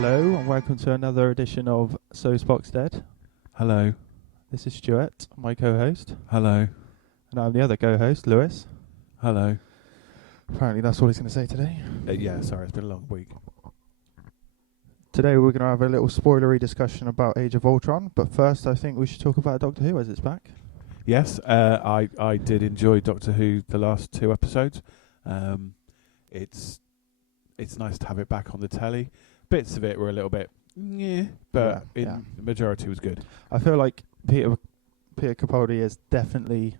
Hello and welcome to another edition of So Spock's Dead. Hello. This is Stuart, my co-host, Hello. and I'm the other co-host, Lewis. Hello. Apparently that's all he's going to say today. Yeah, sorry, it's been a long week. Today we're going to have a little spoilery discussion about Age of Ultron, but first I think we should talk about Doctor Who as it's back. Yes, I did enjoy Doctor Who the last 2 episodes. It's nice to have it back on the telly. Bits of it were a little bit, but the majority was good. I feel like Peter Capaldi has definitely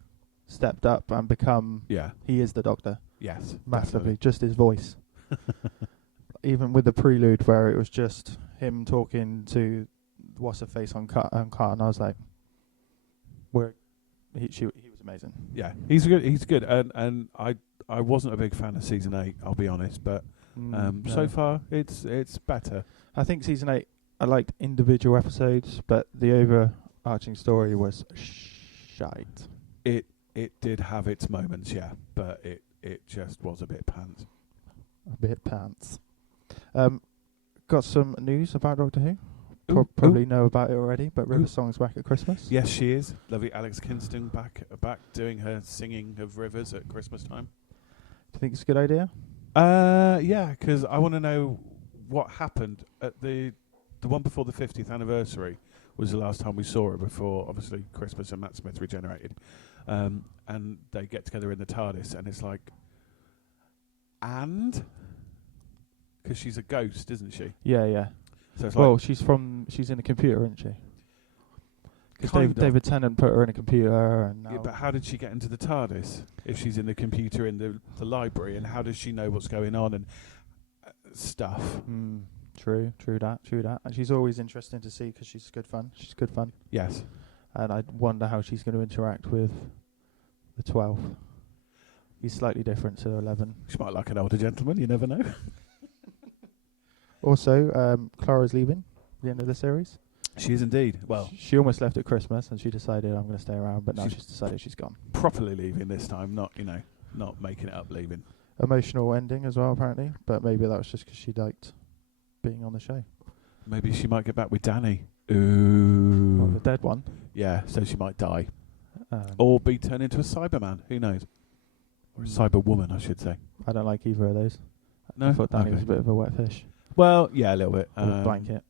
stepped up and become. Yeah. He is the Doctor. Yes. Massively, just his voice. Even with the prelude where it was just him talking to what's her face on car, and I was like, he was amazing. Yeah, he's good. He's good, and I wasn't a big fan of season 8. I'll be honest, but so far it's better. I think season 8, I liked individual episodes, but the overarching story was shite. It did have its moments, yeah, but it just was a bit pants. A bit pants. Got some news about Doctor Who. Probably know about it already, but River Song's back at Christmas. Yes, she is. Lovely Alex Kingston back doing her singing of Rivers at Christmas time. Do you think it's a good idea? Yeah, because I want to know what happened at the one before the 50th anniversary was the last time we saw her before, obviously, Christmas and Matt Smith regenerated. And they get together in the TARDIS, and it's like, and? Because she's a ghost, isn't she? Yeah. So it's well, like she's in a computer, isn't she? Because David Tennant put her in a computer. And yeah, but how did she get into the TARDIS if she's in the computer in the library? And how does she know what's going on and stuff? True that. And she's always interesting to see because she's good fun. Yes. And I wonder how she's going to interact with the 12. He's slightly different to 11. She might like an older gentleman, you never know. Also, Clara's leaving at the end of the series. She is indeed. Well, she almost left at Christmas and she decided I'm going to stay around, but now she's decided she's gone. Properly leaving this time, not making it up leaving. Emotional ending as well, apparently, but maybe that was just because she liked being on the show. Maybe she might get back with Danny. Ooh. Well, the dead one. Yeah, so she might die. Or be turned into a Cyberman. Who knows? Or a Cyberwoman, I should say. I don't like either of those. No? I thought Danny was a bit of a wet fish. Well, yeah, a little bit. Blanket.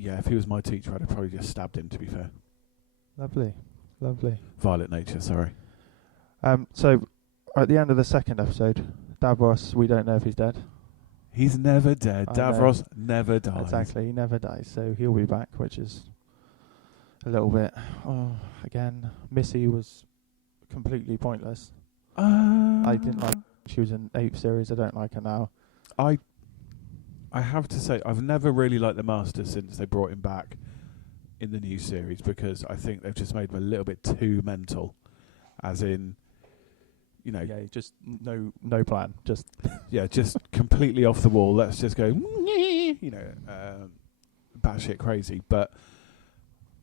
Yeah, if he was my teacher, I'd have probably just stabbed him, to be fair. Lovely. Violent nature, sorry. So, at the end of the second episode, Davros, we don't know if he's dead. He's never dead. Davros never dies. Exactly, he never dies, so he'll be back, which is a little bit... again, Missy was completely pointless. I didn't like... She was in 8th series, I don't like her now. I have to say, I've never really liked the Master since they brought him back in the new series because I think they've just made him a little bit too mental. As in, Yeah, just no plan. Just just completely off the wall. Let's just go, batshit crazy. But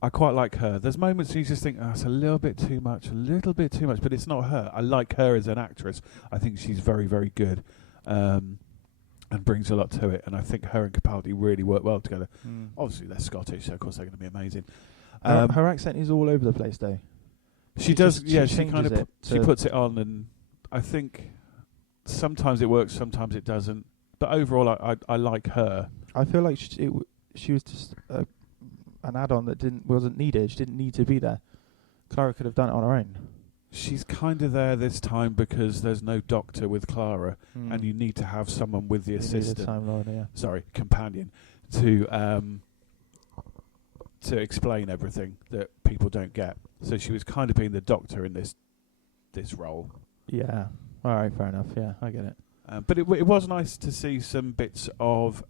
I quite like her. There's moments you just think, it's a little bit too much, but it's not her. I like her as an actress. I think she's very, very good. And brings a lot to it, and I think her and Capaldi really work well together. Obviously, they're Scottish, so of course they're going to be amazing. Her accent is all over the place, though. She does, she kind of she puts it on, and I think sometimes it works, sometimes it doesn't. But overall, I like her. I feel like she was just an add-on that wasn't needed. She didn't need to be there. Clara could have done it on her own. She's kind of there this time because there's no doctor with Clara, and you need to have someone with the assistant. Companion to explain everything that people don't get. So she was kind of being the doctor in this role. Yeah. All right. Fair enough. Yeah, I get it. But it was nice to see some bits of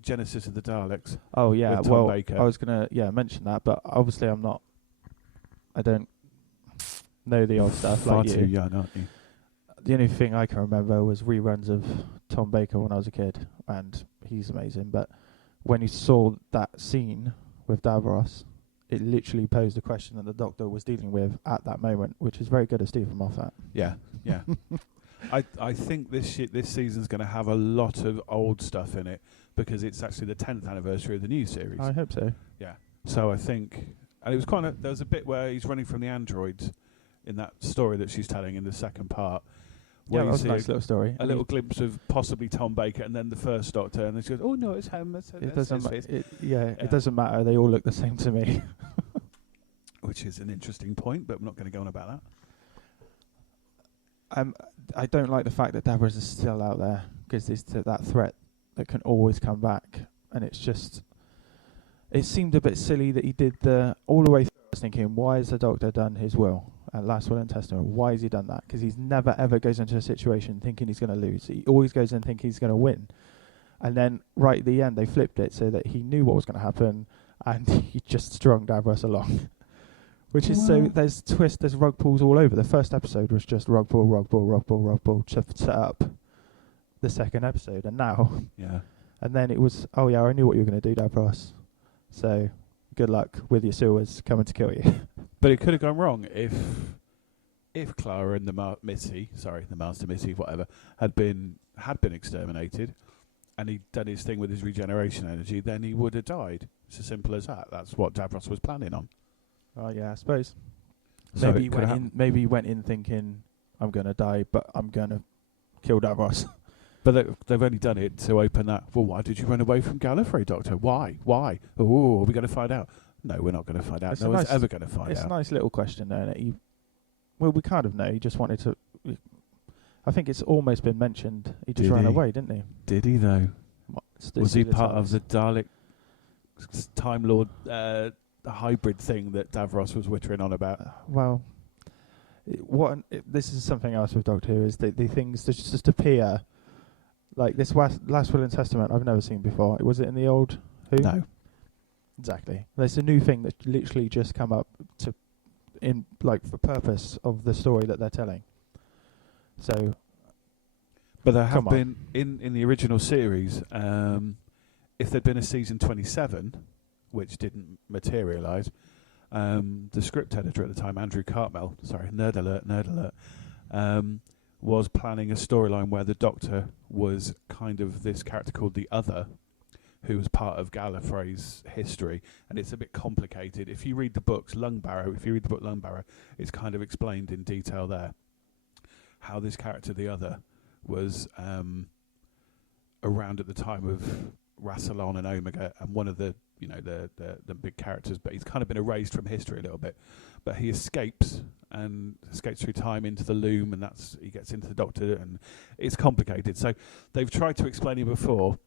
Genesis of the Daleks. Oh yeah. With Tom Baker. I was gonna mention that, but obviously I don't know the old stuff Far like you. too young, aren't you? The only thing I can remember was reruns of Tom Baker when I was a kid, and he's amazing. But when you saw that scene with Davros, it literally posed a question that the Doctor was dealing with at that moment, which is very good of Stephen Moffat. Yeah. I think this season's going to have a lot of old stuff in it because it's actually the 10th anniversary of the new series. I hope so. Yeah. So I think, and it was there was a bit where he's running from the androids in that story that she's telling in the second part. Yeah, Where that you was a see nice little story. a little glimpse of possibly Tom Baker, and then the first Doctor, and then she goes, "Oh no, it's him." It doesn't. It doesn't matter. They all look the same to me. Which is an interesting point, but I'm not going to go on about that. I don't like the fact that Davros is still out there because there's that threat that can always come back, and it's just. It seemed a bit silly that he did all the way through. I was thinking, why has the Doctor done his will? Last will and testament. Why has he done that? Because he's never ever goes into a situation thinking he's going to lose. He always goes in thinking he's going to win. And then right at the end, they flipped it so that he knew what was going to happen, and he just strung Davros along. Which is so. There's twists. There's rug pulls all over. The first episode was just rug pull, rug pull, rug pull, rug pull to set up the second episode, and now. Yeah. And then it was, oh yeah, I knew what you were going to do, Davros. So good luck with your sewers coming to kill you. But it could have gone wrong if Clara and the Master Missy, whatever, had been exterminated, and he'd done his thing with his regeneration energy. Then he would have died. It's as simple as that. That's what Davros was planning on. Oh yeah, I suppose. So Maybe he went in thinking, I'm going to die, but I'm going to kill Davros. But they've only done it to open that. Well, why did you run away from Gallifrey, Doctor? Why? Oh, are we going to find out? No, we're not going to find out. No one's ever going to find out. It's a nice little question, though. We kind of know. He just wanted to. I think it's almost been mentioned. He just ran away, didn't he? Did he, though? Was he part of the Dalek Time Lord hybrid thing that Davros was wittering on about? Well, this is something else with Doctor Who, is the things that just appear. Like this Last Will and Testament, I've never seen before. Was it in the old Who? No. Exactly. There's a new thing that literally just come up for purpose of the story that they're telling. So. But there have been in the original series. If there'd been a season 27, which didn't materialise, the script editor at the time, Andrew Cartmel, nerd alert, was planning a storyline where the Doctor was kind of this character called the Other, who was part of Gallifrey's history, and it's a bit complicated. If you read the book Lungbarrow, it's kind of explained in detail there how this character, the Other, was around at the time of Rassilon and Omega, and one of the big characters, but he's kind of been erased from history a little bit. But he escapes through time into the loom, and he gets into the Doctor, and it's complicated. So they've tried to explain him before,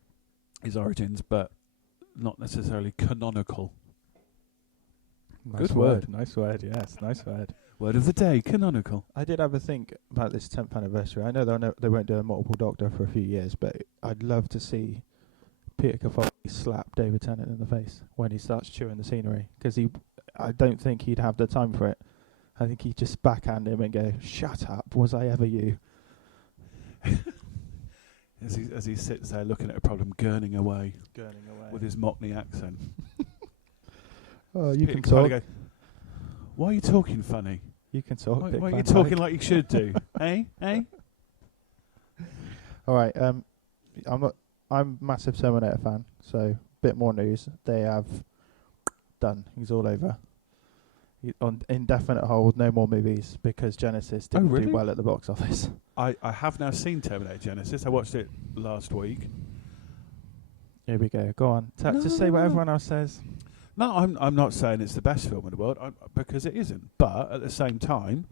his origins, but not necessarily canonical. Nice word. Nice word, yes, nice word. Word of the day, canonical. I did have a think about this 10th anniversary. I know they won't do a multiple Doctor for a few years, but I'd love to see Peter Capaldi slap David Tennant in the face when he starts chewing the scenery, because I don't think he'd have the time for it. I think he'd just backhand him and go, "Shut up, was I ever you?" As he sits there looking at a problem, gurning away with his Mockney accent. Oh, you Peter can talk. Go, why are you talking funny? You can talk. Why are you talking like you should do? Hey? All right. I'm a massive Terminator fan, so bit more news. They have done. He's all over. On indefinite hold, no more movies, because Genesis didn't do well at the box office. I have now seen Terminator Genesis. I watched it last week. Here we go. Go on. Just say what everyone else says. No, I'm not saying it's the best film in the world, because it isn't. But at the same time,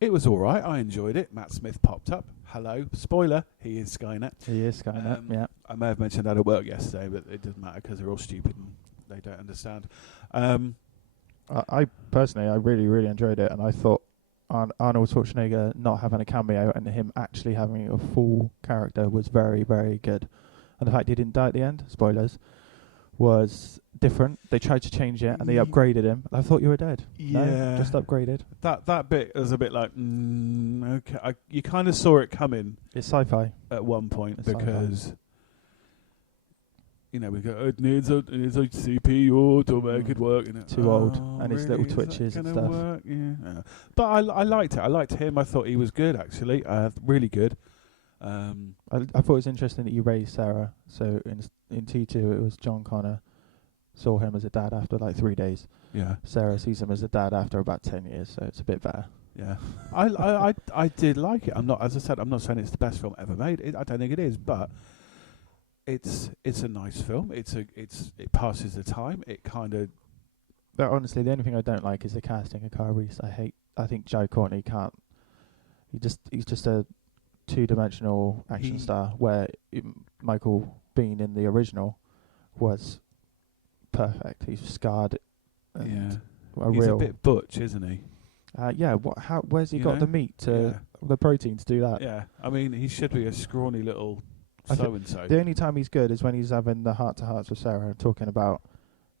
it was all right. I enjoyed it. Matt Smith popped up. Hello. Spoiler, he is Skynet. He is Skynet, yeah. I may have mentioned that at work yesterday, but it doesn't matter because they're all stupid and they don't understand. I personally, I really, really enjoyed it, and I thought Arnold Schwarzenegger not having a cameo and him actually having a full character was very, very good. And the fact he didn't die at the end, spoilers, was different. They tried to change it and they upgraded him. I thought you were dead. Yeah. No, just upgraded. That bit was a bit like, okay. You kind of saw it coming. It's sci-fi. At one point, It's because... sci-fi. You know, we go, it needs a CPU to make it work. Too old, and his little twitches and stuff. Yeah. But I liked it. I liked him. I thought he was good, actually. Really good. I thought it was interesting that you raised Sarah. So in T2 it was John Connor saw him as a dad after like 3 days. Yeah. Sarah sees him as a dad after about 10 years, so it's a bit better. Yeah, I did like it. I'm not, as I said, I'm not saying it's the best film ever made. I don't think it is, but it's a nice film. It passes the time. It kind of. But honestly, the only thing I don't like is the casting of Kyle Reese. I think Joe Courtney can't. He's just a two-dimensional action star. Where Michael Biehn in the original was perfect. He's scarred. And he's a bit butch, isn't he? Yeah. Where's he got the meat the protein to do that? Yeah. I mean, he should be a scrawny little so and so. The only time he's good is when he's having the heart-to-hearts with Sarah and talking about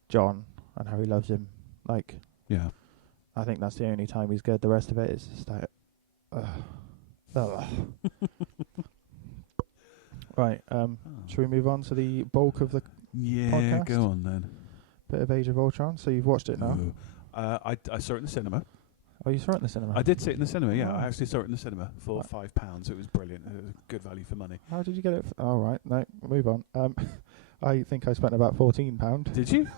John and how he loves him. Like, yeah. I think that's the only time he's good. The rest of it is just like, Right. Should we move on to the bulk of the podcast? Go on then. Bit of Age of Ultron. So you've watched it now? I saw it in the cinema. Oh, you saw it in the cinema? I did see it in the cinema, yeah. Oh. I actually saw it in the cinema for £5. It was brilliant. It was good value for money. How did you get it? Oh, right. No, move on. I think I spent about £14. Did you?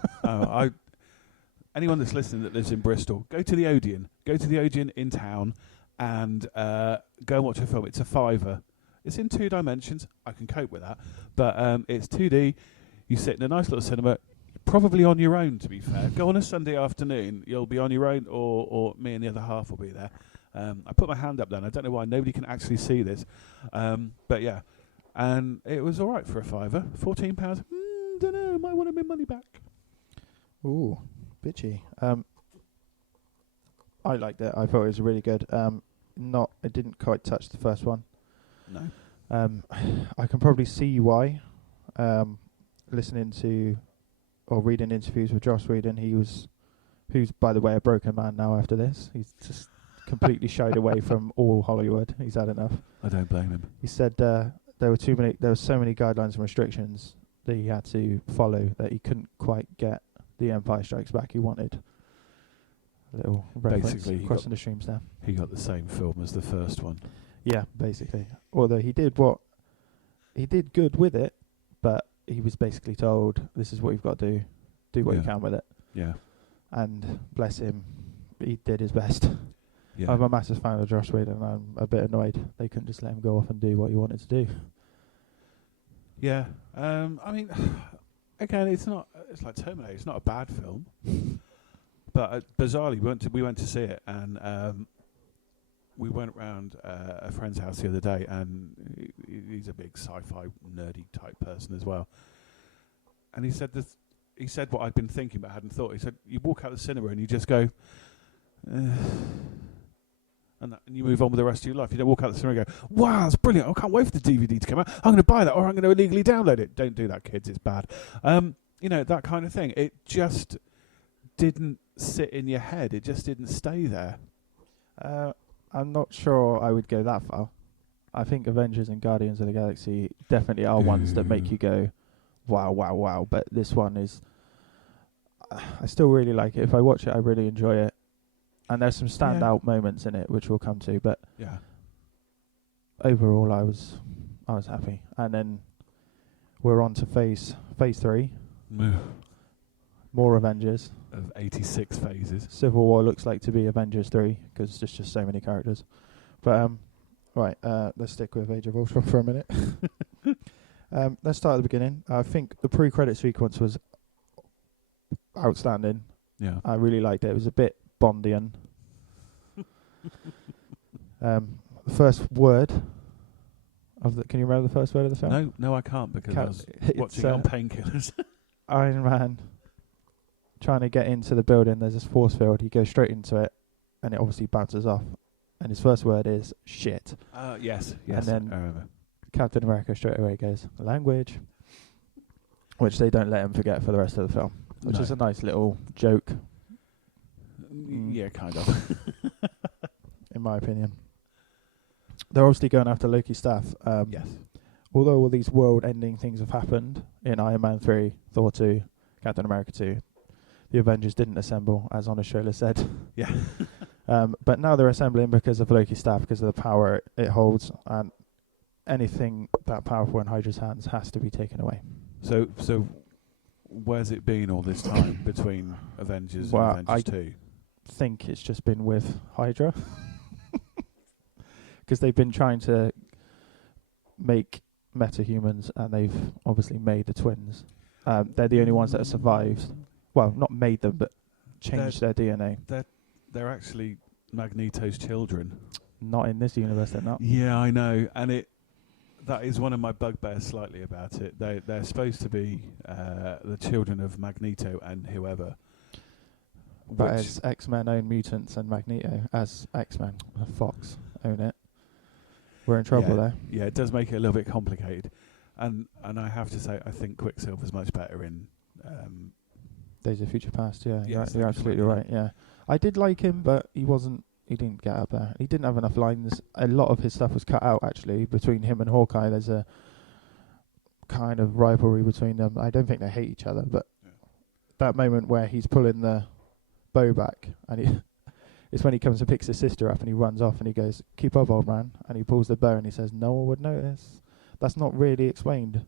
Anyone that's listening that lives in Bristol, go to the Odeon. Go to the Odeon in town and go and watch a film. It's a £5. It's in 2 dimensions. I can cope with that. But it's 2D. You sit in a nice little cinema. Probably on your own, to be fair. Go on a Sunday afternoon. You'll be on your own, or me and the other half will be there. I put my hand up then. I don't know why nobody can actually see this, but yeah. And it was all right for a £5. £14. Don't know. Might want my money back. Ooh, bitchy. I liked it. I thought it was really good. It didn't quite touch the first one. No. I can probably see why. Listening to or reading interviews with Joss Whedon, who's by the way a broken man now after this. He's just completely shied away from all Hollywood. He's had enough. I don't blame him. He said there were so many guidelines and restrictions that he had to follow that he couldn't quite get the Empire Strikes Back he wanted. A little reference basically crossing the streams there. He got the same film as the first one. Yeah, basically. Although he did good with it, but he was basically told, this is what you've got to do what you can with it. Yeah. And bless him, he did his best. Yeah. I'm a massive fan of Joss Whedon, and I'm a bit annoyed they couldn't just let him go off and do what he wanted to do. Yeah. I mean, again, it's like Terminator. It's not a bad film. But bizarrely, we went to see it, and we went round a friend's house the other day, and he's a big sci-fi nerdy type person as well. And he said what I'd been thinking but hadn't thought. He said, you walk out of the cinema and you just go, and you move on with the rest of your life. You don't walk out of the cinema and go, wow, that's brilliant. I can't wait for the DVD to come out. I'm going to buy that, or I'm going to illegally download it. Don't do that, kids. It's bad. That kind of thing. It just didn't sit in your head. It just didn't stay there. I'm not sure I would go that far. I think Avengers and Guardians of the Galaxy definitely are ones that make you go, wow, wow, wow. But this one is, I still really like it. If I watch it, I really enjoy it. And there's some standout moments in it, which we'll come to. But overall, I was happy. And then we're on to phase 3. More Avengers. Of 86 phases. Civil War looks like to be Avengers 3 because there's just so many characters. But right, let's stick with Age of Ultron for a minute. Let's start at the beginning. I think the pre-credit sequence was outstanding. Yeah, I really liked it. It was a bit Bondian. The first word of the. Can you remember the first word of the film? No, I can't because I was watching it on painkillers. Iron Man trying to get into the building. There's this force field. He goes straight into it, and it obviously bounces off. And his first word is shit. Yes. And then I remember. Captain America straight away goes language, which they don't let him forget for the rest of the film, which is a nice little joke. Yeah, kind of. In my opinion. They're obviously going after Loki's staff. Yes. Although all these world-ending things have happened in Iron Man 3, Thor 2, Captain America 2, the Avengers didn't assemble, as Honest Trailer said. Yeah. But now they're assembling because of Loki's staff, because of the power it holds. And anything that powerful in Hydra's hands has to be taken away. So where's it been all this time between Avengers Well, and Avengers 2? Think it's just been with Hydra. Because they've been trying to make metahumans, and they've obviously made the twins. They're the only ones that have survived. Well, not made them, but changed their DNA. They're actually Magneto's children. Not in this universe, they're not. Yeah, I know, and that is one of my bugbears slightly about it. They're supposed to be the children of Magneto and whoever. But as X-Men own mutants and Magneto, as X-Men, Fox own it, we're in trouble there. Yeah, it does make it a little bit complicated. And I have to say, I think Quicksilver's much better in... Days of Future Past, yeah. Yes, You're absolutely right, yeah. I did like him, but he didn't get up there. He didn't have enough lines. A lot of his stuff was cut out, actually, between him and Hawkeye. There's a kind of rivalry between them. I don't think they hate each other, but that moment where he's pulling the bow back, and it's when he comes and picks his sister up, and he runs off, and he goes, "Keep up, old man," and he pulls the bow, and he says, "No one would notice." That's not really explained.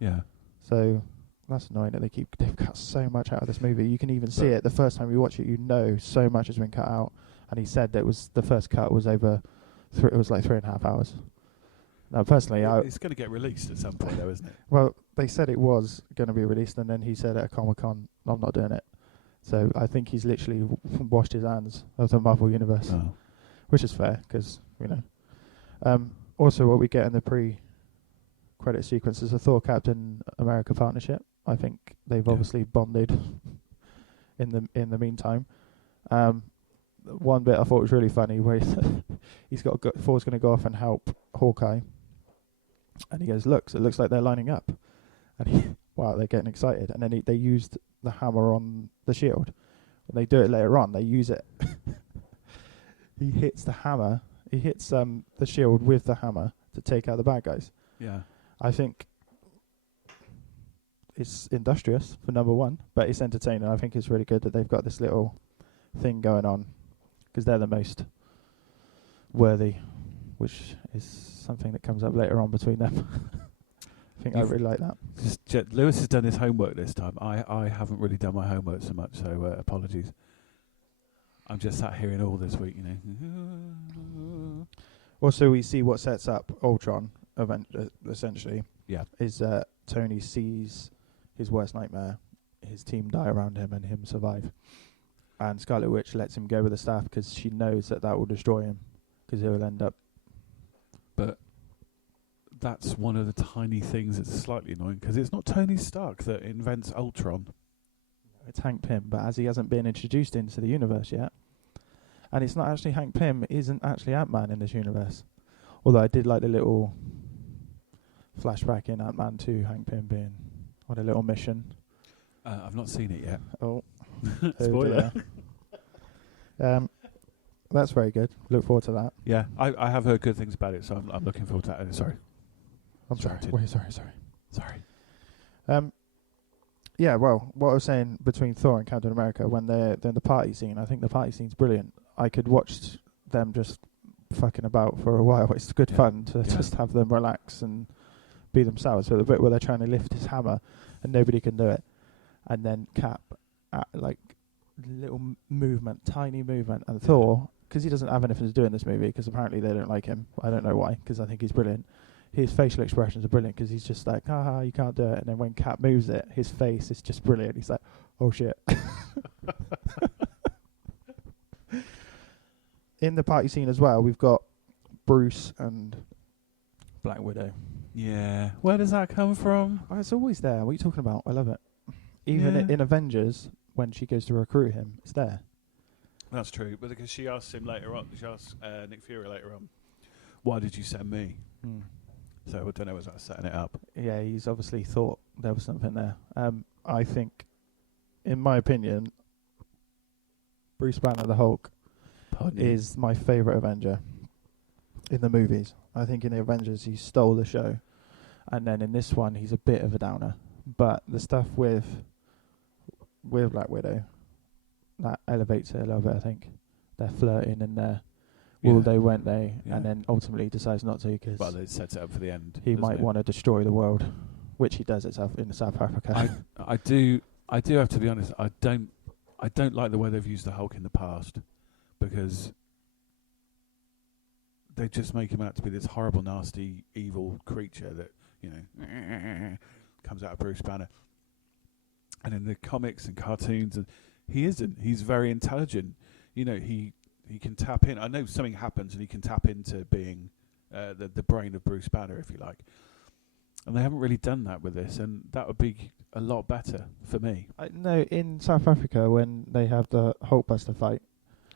Yeah. So that's annoying that they've cut so much out of this movie. You can even see it the first time you watch it. You know so much has been cut out. And he said that the first cut was over. It was like 3.5 hours. Now, personally, it's going to get released at some point, though, isn't it? Well, they said it was going to be released, and then he said at a Comic-Con, "I'm not doing it." So I think he's literally washed his hands of the Marvel Universe, which is fair because Also, what we get in the pre-credit sequence is a Thor Captain America partnership. I think they've obviously bonded in the meantime. One bit I thought was really funny where Thor's going to go off and help Hawkeye, and he goes, "Look, so it looks like they're lining up," and wow, they're getting excited. And then they used the hammer on the shield. When they do it later on, they use it. He hits the hammer. He hits the shield with the hammer to take out the bad guys. Yeah, I think it's industrious for number one, but it's entertaining. I think it's really good that they've got this little thing going on, because they're the most worthy, which is something that comes up later on between them. I think I really like that. Lewis has done his homework this time. I haven't really done my homework so much, so apologies. I'm just sat hearing all this week, you know. Also, we see what sets up Ultron, essentially. Yeah. Is Tony sees his worst nightmare, his team die around him and him survive. And Scarlet Witch lets him go with the staff because she knows that will destroy him, because he will end up... But that's one of the tiny things that's slightly annoying, because it's not Tony Stark that invents Ultron. It's Hank Pym, but as he hasn't been introduced into the universe yet, and it's not actually Hank Pym, isn't actually Ant-Man in this universe. Although I did like the little flashback in Ant-Man 2, Hank Pym being on a little mission. I've not seen it yet. Oh. Spoiler. That's very good. Look forward to that. Yeah, I have heard good things about it, so I'm looking forward to that. Sorry. I'm sorry. Wait, sorry. Yeah, well, what I was saying between Thor and Captain America, when they're in the party scene, I think the party scene's brilliant. I could watch them just fucking about for a while. It's good fun to just have them relax and be themselves. So the bit where they're trying to lift his hammer and nobody can do it, and then Cap, like little movement, tiny movement, and Thor, because he doesn't have anything to do in this movie, because apparently they don't like him. I don't know why, because I think he's brilliant. His facial expressions are brilliant, because he's just like, haha, you can't do it. And then when Cap moves it, his face is just brilliant. He's like, oh shit. In the party scene as well, we've got Bruce and Black Widow. Yeah. Where does that come from? Oh, it's always there. What are you talking about? I love it. Even in Avengers, when she goes to recruit him, it's there. That's true, but because she asks him later on, she asks Nick Fury later on, why did you send me? So I don't know, was that setting it up? Yeah, he's obviously thought there was something there. I think, in my opinion, Bruce Banner the Hulk is my favourite Avenger in the movies. I think in the Avengers he stole the show, and then in this one he's a bit of a downer. But the stuff with Black Widow, that elevates it a little bit, I think. They're flirting and they're Will Yeah. they, won't they? Yeah. And then ultimately decides not to because Well, it sets it up for the end. he doesn't might it? want to destroy the world, which he does itself in South Africa. I do have to be honest. I don't like the way they've used the Hulk in the past, because they just make him out to be this horrible, nasty, evil creature that, you know, comes out of Bruce Banner. And in the comics and cartoons, and he isn't. He's very intelligent. You know, he can tap in. I know something happens, and he can tap into being the brain of Bruce Banner, if you like. And they haven't really done that with this, and that would be a lot better for me. No, in South Africa when they have the Hulkbuster fight,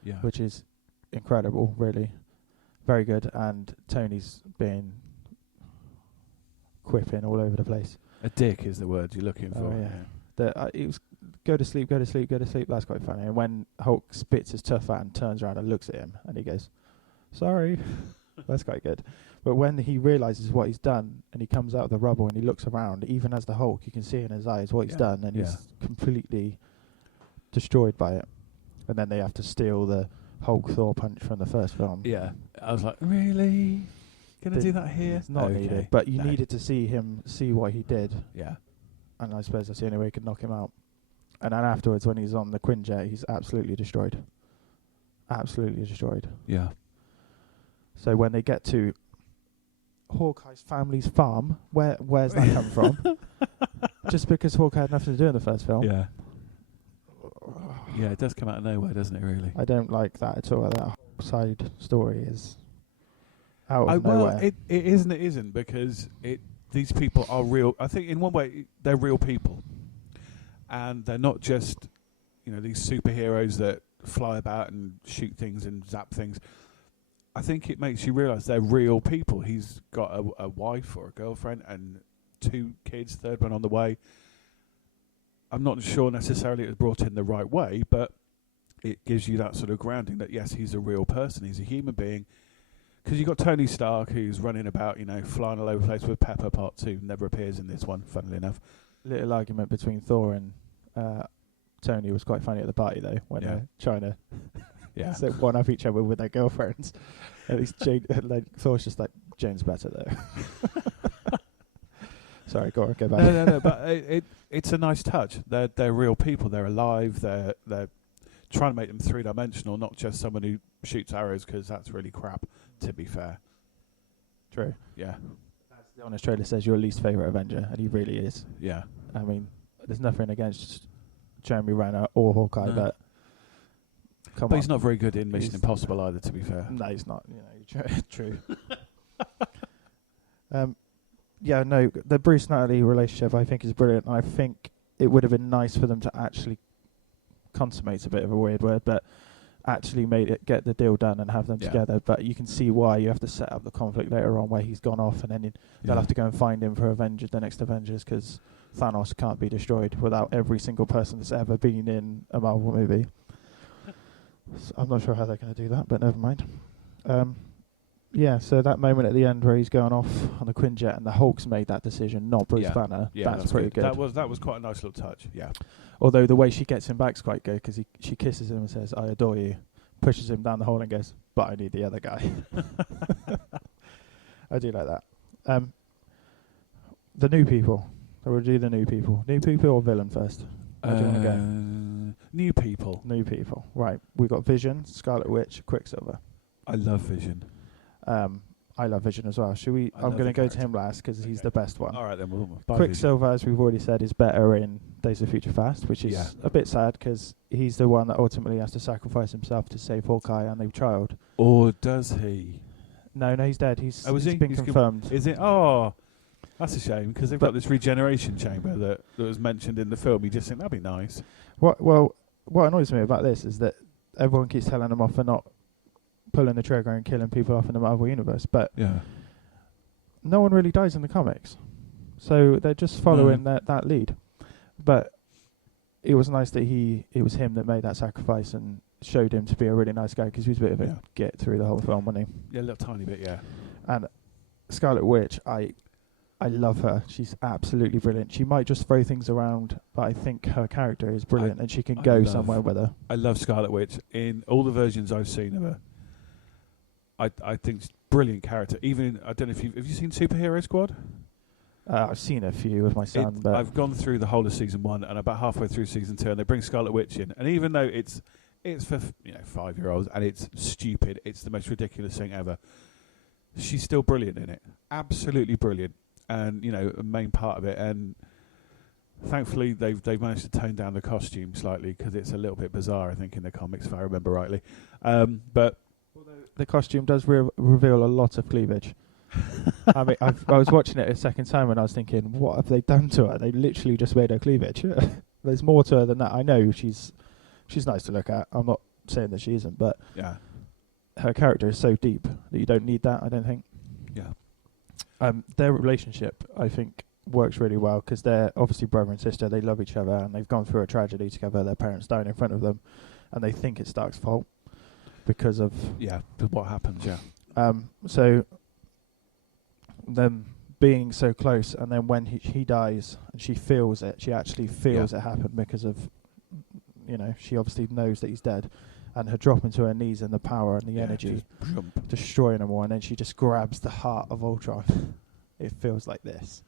Yeah. which is incredible, really, very good, and Tony's being quipping all over the place. A dick is the word you're looking for. Oh, yeah. It was go to sleep, go to sleep, go to sleep. That's quite funny. And when Hulk spits his tough out and turns around and looks at him, and he goes, "Sorry," that's quite good. But when he realizes what he's done, and he comes out of the rubble and he looks around, even as the Hulk, you can see in his eyes what he's done, and he's completely destroyed by it. And then they have to steal the Hulk Thor punch from the first film. Yeah. I was like, really? Gonna do that here? It's not needed, but you needed to see him see what he did. Yeah. And I suppose that's the only way you could knock him out. And then afterwards, when he's on the Quinjet, he's absolutely destroyed. Absolutely destroyed. Yeah. So when they get to Hawkeye's family's farm, where's that come from? Just because Hawkeye had nothing to do in the first film. Yeah. Yeah, it does come out of nowhere, doesn't it, really? I don't like that at all. That whole side story is out of well, nowhere. it is and it isn't, because these people are real. I think in one way they're real people, and they're not just, you know, these superheroes that fly about and shoot things and zap things. I think it makes you realise they're real people. He's got a wife or a girlfriend and 2 kids, third one on the way. I'm not sure necessarily it was brought in the right way, but it gives you that sort of grounding that, yes, he's a real person, he's a human being. Because you've got Tony Stark, who's running about, you know, flying all over the place with Pepper Potts, who never appears in this one, funnily enough. Little argument between Thor and Tony was quite funny at the party, though, when they're trying to so one up each other with their girlfriends. At least like, Thor's just like, Jane's better, though. Sorry, go on, go back. No, but it's a nice touch. They're real people. They're alive. They're trying to make them 3-dimensional, not just someone who shoots arrows, because that's really crap, to be fair. True. Yeah. As the honest trailer says, your least favourite Avenger, and he really is. Yeah. I mean, there's nothing against Jeremy Renner or Hawkeye, but but he's not very good in Mission Impossible either, to be fair. No, he's not. You know, true. Yeah, no, the Bruce Natalie relationship I think is brilliant. And I think it would have been nice for them to actually consummate, a bit of a weird word, but actually get the deal done and have them together. But you can see why you have to set up the conflict later on, where he's gone off, and then they'll have to go and find him for the next Avengers, because Thanos can't be destroyed without every single person that's ever been in a Marvel movie. So I'm not sure how they're going to do that, but never mind. Yeah, so that moment at the end where he's going off on the Quinjet and the Hulk's made that decision, not Bruce Banner. Yeah, that's pretty good. That was quite a nice little touch. Yeah. Although the way she gets him back's quite good, because she kisses him and says, "I adore you," pushes him down the hole and goes, "But I need the other guy." I do like that. The new people. So we'll do the new people. New people or villain first? Where do you want to go? New people. New people. Right. We've got Vision, Scarlet Witch, Quicksilver. I love Vision. I love Vision as well. I'm going to go to him last because he's the best one. All right, then we'll Quicksilver, as we've already said, is better in Days of Future Past, which is a bit sad because he's the one that ultimately has to sacrifice himself to save Hawkeye and the child. Or does he? No, he's dead. He's been He's confirmed. Is it? Oh, that's a shame, because they've got this regeneration chamber that was mentioned in the film. You just think that'd be nice. What annoys me about this is that everyone keeps telling him off for not pulling the trigger and killing people off in the Marvel Universe, but no one really dies in the comics. So they're just following that lead. But it was nice that it was him that made that sacrifice and showed him to be a really nice guy, because he was a bit of a get through the whole film, wasn't he? Yeah, a little tiny bit, yeah. And Scarlet Witch, I love her. She's absolutely brilliant. She might just throw things around, but I think her character is brilliant, and she can go somewhere with her. I love Scarlet Witch. In all the versions I've seen of her, I think it's brilliant character. Even I don't know if have you seen Superhero Squad? I've seen a few with my son, but I've gone through the whole of season 1 and about halfway through season 2, and they bring Scarlet Witch in, and even though it's for 5-year-olds and it's stupid, it's the most ridiculous thing ever. She's still brilliant in it, absolutely brilliant, and a main part of it. And thankfully, they've managed to tone down the costume slightly because it's a little bit bizarre, I think, in the comics, if I remember rightly. But the costume does reveal a lot of cleavage. I mean, I was watching it a second time and I was thinking, what have they done to her? They literally just made her cleavage. There's more to her than that. I know she's nice to look at. I'm not saying that she isn't, but yeah, her character is so deep that you don't need that, I don't think. Yeah. Their relationship, I think, works really well because they're obviously brother and sister. They love each other and they've gone through a tragedy together. Their parents died in front of them, and they think it's Stark's fault because of what happens. So them being so close, and then when he dies and she feels it, she actually feels it happen because of she obviously knows that he's dead, and her dropping to her knees and the power and the energy destroying them all, and then she just grabs the heart of Ultron. It feels like this.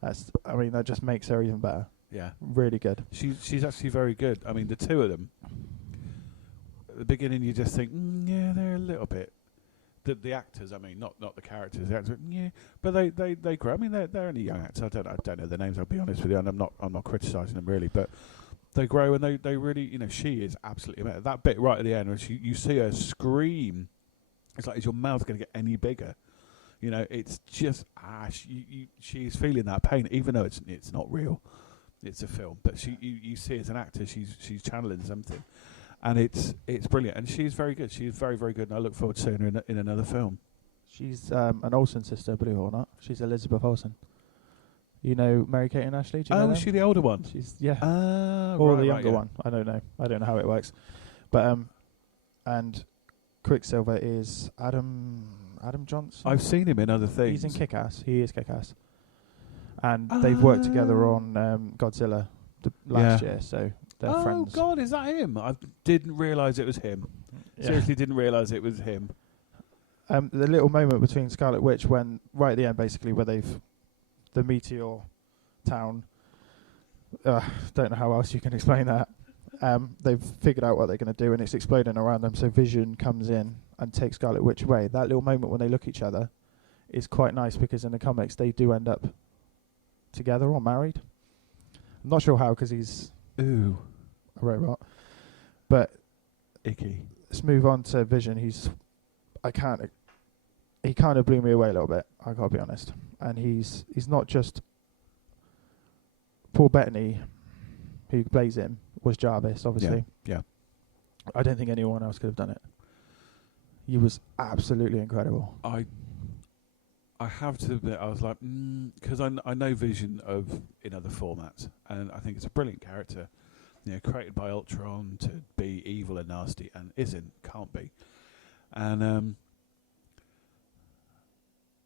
That just makes her even better. Yeah, really good. She's actually very good. I mean, the two of them. At the beginning, you just think, they're a little bit. The actors, I mean, not the characters. The actors, but they grow. I mean, they're only young actors. I don't know their names. I'll be honest with you, and I'm not criticising them really, but they grow and they really, she is absolutely amazing. That bit right at the end, when you see her scream, it's like, is your mouth going to get any bigger? It's just she's feeling that pain, even though it's not real. It's a film, but you see as an actor, she's channeling something. And it's brilliant, and she's very good. She's very, very good, and I look forward to seeing her in another film. She's an Olsen sister, believe it or not. She's Elizabeth Olsen. Mary-Kate and Ashley? Do you know is them? she the older one? She's or the younger one. I don't know. I don't know how it works. But and Quicksilver is Adam Johnson. I've seen him in other things. He's in Kick-Ass. He is Kick-Ass. And they've worked together on Godzilla last year, so they're friends. Oh, God, is that him? I didn't realise it was him. Yeah. Seriously didn't realise it was him. The little moment between Scarlet Witch when, right at the end, basically, where the meteor town, don't know how else you can explain that. They've figured out what they're going to do, and it's exploding around them, so Vision comes in and takes Scarlet Witch away. That little moment when they look at each other is quite nice, because in the comics they do end up together or married. I'm not sure how, because he's a robot. But icky. Let's move on to Vision. He kind of blew me away a little bit, I gotta be honest. And he's not just Paul Bettany, who plays him, was Jarvis, obviously. Yeah. I don't think anyone else could have done it. He was absolutely incredible. I have to admit, I was like, because I know Vision in other formats, and I think it's a brilliant character. Created by Ultron to be evil and nasty, and can't be. And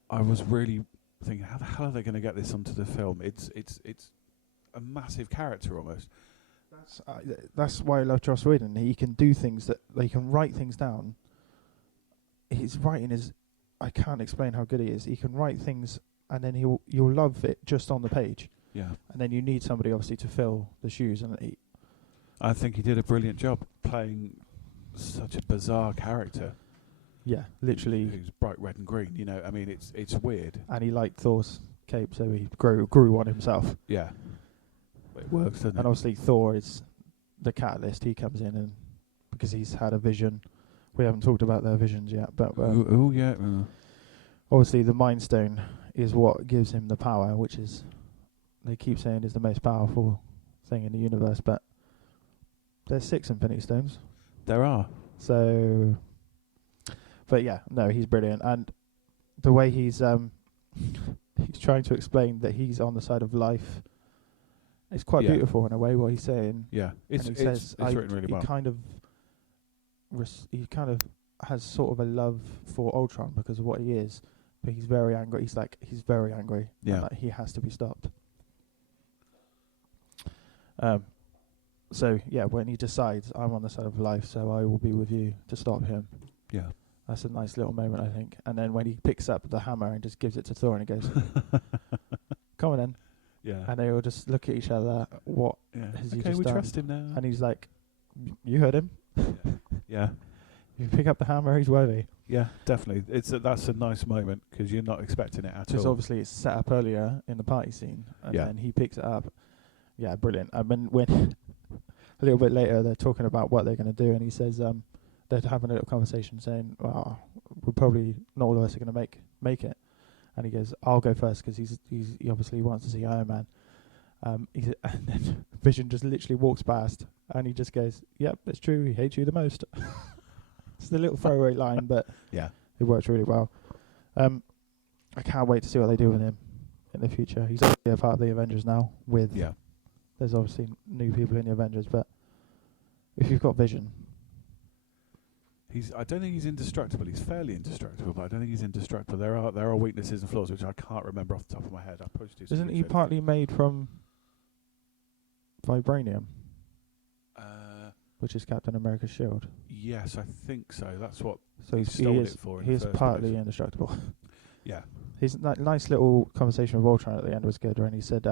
I was really thinking, how the hell are they going to get this onto the film? It's a massive character almost. That's why I love Joss Whedon. He can do things that he can write things down. His writing is, I can't explain how good he is. He can write things, and then you'll love it just on the page. Yeah. And then you need somebody obviously to fill the shoes, and I think he did a brilliant job playing such a bizarre character. Yeah, literally. Who's bright red and green. I mean, it's weird. And he liked Thor's cape, so he grew one himself. Yeah. But it works, doesn't it? And obviously Thor is the catalyst. He comes in, and because he's had a vision. We haven't talked about their visions yet, but yeah. Obviously the Mind Stone is what gives him the power, which is, they keep saying, is the most powerful thing in the universe, but there's 6 Infinity Stones. There are. So, but yeah, no, he's brilliant, and the way he's trying to explain that he's on the side of life. It's quite beautiful in a way what he's saying. Yeah, it's written really well. He kind of has sort of a love for Ultron because of what he is, but he's very angry. He's very angry. Yeah, and he has to be stopped. So yeah, when he decides, I'm on the side of life, so I will be with you to stop him. Yeah, That's a nice little moment, I think. And then when he picks up the hammer and just gives it to Thor and he goes, come on then. Yeah. And they all just look at each other. What has he Okay, just we done? trust him now. And he's like, you heard him. Yeah. If you pick up the hammer, he's worthy. Yeah, definitely. That's a nice moment because you're not expecting it at Because all. obviously it's set up earlier in the party scene. And Yeah. then he picks it up. Yeah, brilliant. I mean, when a little bit later they're talking about what they're going to do, and he says they're having a little conversation saying, well, we're probably not all of us are going to make it. And he goes, I'll go first because he obviously wants to see Iron Man. And then Vision just literally walks past and he just goes, yep, it's true, he hates you the most. It's the little throwaway line, but yeah, it works really well. I can't wait to see what they do with him in the future. He's obviously a part of the Avengers now. There's obviously new people in the Avengers, but if you've got Vision, I don't think he's indestructible. He's fairly indestructible, but I don't think he's indestructible. There are weaknesses and flaws which I can't remember off the top of my head. I probably do. Isn't he partly made from vibranium, which is Captain America's shield? Yes, I think so. That's what So he stole it for. He is partly indestructible. Yeah. His nice little conversation with Ultron at the end was good, when he said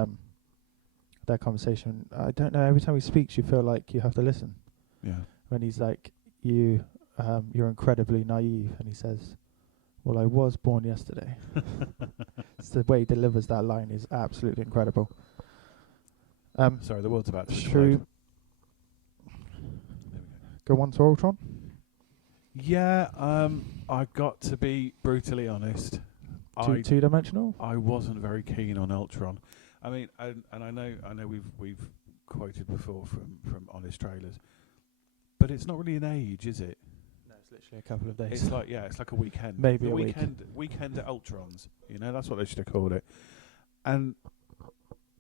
that conversation. I don't know. Every time he speaks, you feel like you have to listen. Yeah. When he's like, you're incredibly naive, and he says, well, I was born yesterday. It's the way he delivers that line is absolutely incredible. Sorry, the world's about to explode. Go on to Ultron? Yeah, I got to be brutally honest. Two-dimensional? I wasn't very keen on Ultron. I mean, and I know we've quoted before from honest trailers, but it's not really an age, is it? No, it's literally a couple of days. It's like a weekend. Maybe the a weekend at Ultrons. That's what they should have called it. And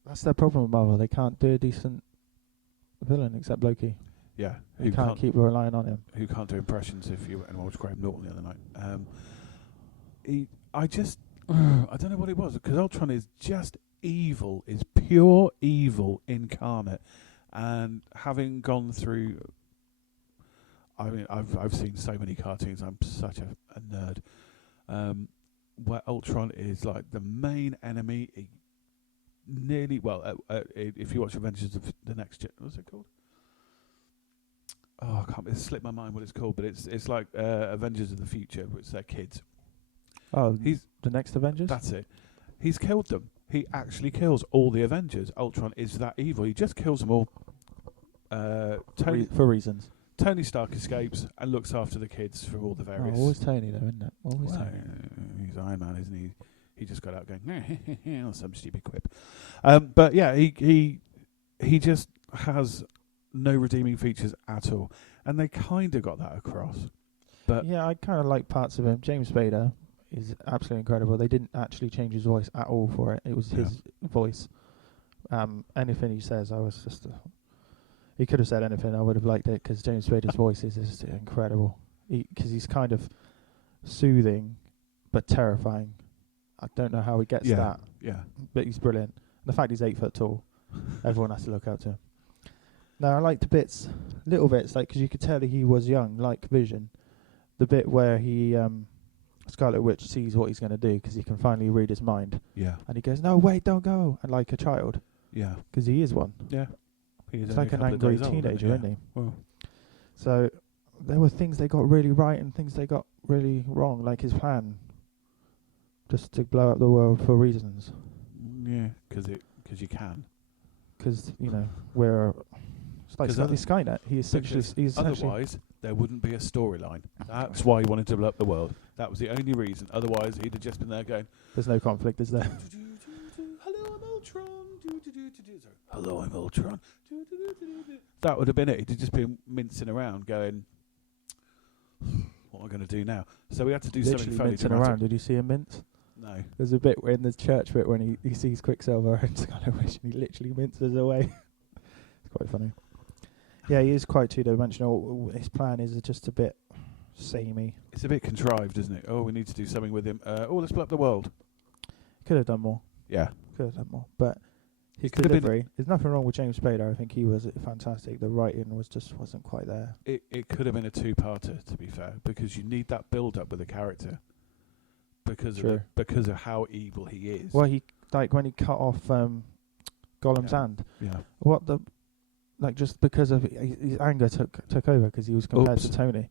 that's their problem with Marvel. They can't do a decent villain except Loki. Yeah, who can't keep relying on him. Who can't do impressions if you and watched Graham Norton the other night. I don't know what it was, because Ultron is just evil, is pure evil incarnate. And having gone through, I mean, I've seen so many cartoons. I'm such a nerd. Where Ultron is like the main enemy. If you watch Avengers of the Next Gen, what's it called? Oh, I can't. It slipped my mind what it's called, but it's like Avengers of the Future, but it's their kids. Oh, he's the next Avengers? That's it. He's killed them. He actually kills all the Avengers. Ultron is that evil. He just kills them all. For reasons. Tony Stark escapes and looks after the kids for all the various... Oh, always Tony, though, isn't it? Always Tony. He's Iron Man, isn't he? He just got out going, some stupid quip. But yeah, he just has no redeeming features at all. And they kind of got that across. But yeah, I kind of like parts of him. James Spader is absolutely incredible. They didn't actually change his voice at all for it. It was his voice. Anything he says, I was just... he could have said anything. I would have liked it, because James Spader's voice is just incredible. Because he's kind of soothing, but terrifying. I don't know how he gets that. Yeah. But he's brilliant. The fact he's 8 foot tall, everyone has to look up to him. Now, I liked little bits, like, because you could tell he was young, like Vision. The bit where Scarlet Witch sees what he's going to do, because he can finally read his mind. Yeah. And he goes, no, wait, don't go. And like a child. Yeah. Because he is one. Yeah. He's like an angry teenager, isn't he? Well. So there were things they got really right and things they got really wrong, like his plan. Just to blow up the world for reasons. Yeah, because you can. Because, we're... It's like Skynet. Otherwise, there wouldn't be a storyline. That's why he wanted to blow up the world. That was the only reason. Otherwise, he'd have just been there going... There's no conflict, is there? Hello, I'm Ultron. Hello, I'm Ultron. That would have been it. He'd just been mincing around going... What am I going to do now? So we had to do something fairly mincing dramatic. around. Did you see him mince? No. There's a bit in the church bit when he sees Quicksilver and Scarlet Witch, and he literally minces away. It's quite funny. Yeah, he is quite two-dimensional. His plan is just a bit samey. It's a bit contrived, isn't it? Oh, we need to do something with him. Let's blow up the world. Could have done more. Yeah. Could have done more. But His could have been. delivery. There's nothing wrong with James Spader. I think he was fantastic. The writing wasn't quite there. It could have been a two-parter, to be fair, because you need that build-up with the character because of how evil he is. Well, he when he cut off Gollum's hand. Yeah. What the just because of his anger took over because he was compared to Tony.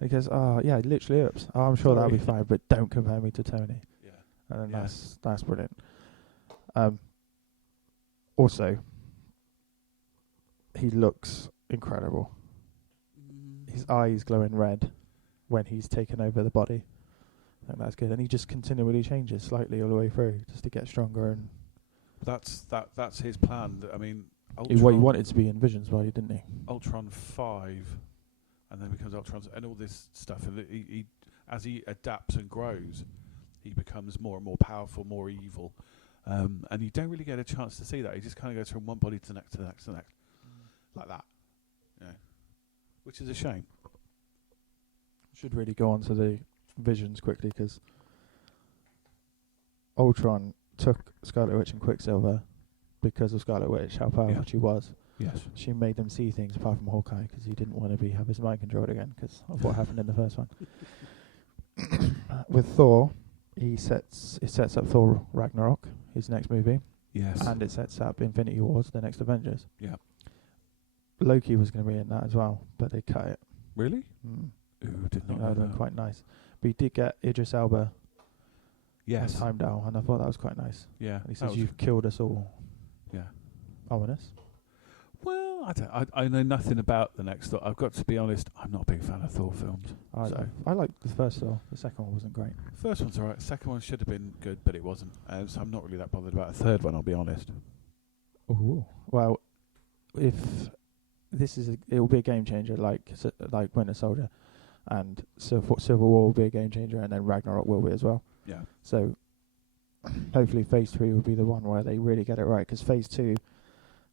Because literally oops. Oh, I'm sure that'll be fine, but don't compare me to Tony. Yeah. And that's brilliant. Also, he looks incredible. His eyes glowing red when he's taken over the body. I think that's good. And he just continually changes slightly all the way through just to get stronger. And that's his plan. I mean, he wanted to be in Vision's body, didn't he? Ultron 5, and then becomes Ultron, and all this stuff. And he as he adapts and grows, he becomes more and more powerful, more evil. And you don't really get a chance to see that. He just kind of goes from one body to the next, to the next, to the next, like that. Yeah, which is a shame. Should really go on to the Visions quickly because Ultron took Scarlet Witch and Quicksilver because of Scarlet Witch, how powerful she was. Yes. She made them see things apart from Hawkeye because he didn't want to have his mind controlled again because of what happened in the first one. With Thor, it sets up Thor Ragnarok, his next movie. Yes. And it sets up Infinity Wars, the next Avengers. Yeah. Loki was going to be in that as well, but they cut it. Really? Ooh, did not know That would have been quite nice. But he did get Idris Elba. Yes. Time down, and I thought that was quite nice. Yeah. And he says, "You've killed us all." Yeah. Ominous. Well, I know nothing about the next Thor. I've got to be honest, I'm not a big fan of Thor films. I liked the first Thor. The second one wasn't great. First one's alright. Second one should have been good, but it wasn't. So I'm not really that bothered about a third one, I'll be honest. Ooh. Well, if it will be a game changer, like Winter Soldier, and Civil War will be a game changer, and then Ragnarok will be as well. Yeah. So hopefully Phase 3 will be the one where they really get it right. Because Phase 2,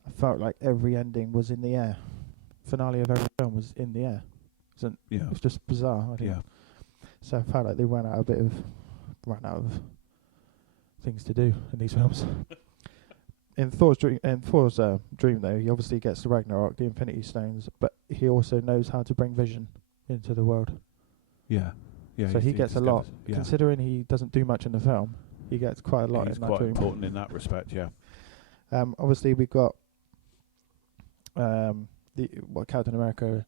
I felt like every ending was in the air. Finale of every film was in the air. It was just bizarre. I think. Yeah. So I felt like they ran out of things to do in these films. In Thor's dream, though, he obviously gets the Ragnarok, the Infinity Stones, but he also knows how to bring Vision into the world. Yeah. Yeah. So he gets a lot. Considering he doesn't do much in the film, he gets quite a lot. He's in that quite dream. important in that respect. Yeah. Obviously, we've got what Captain America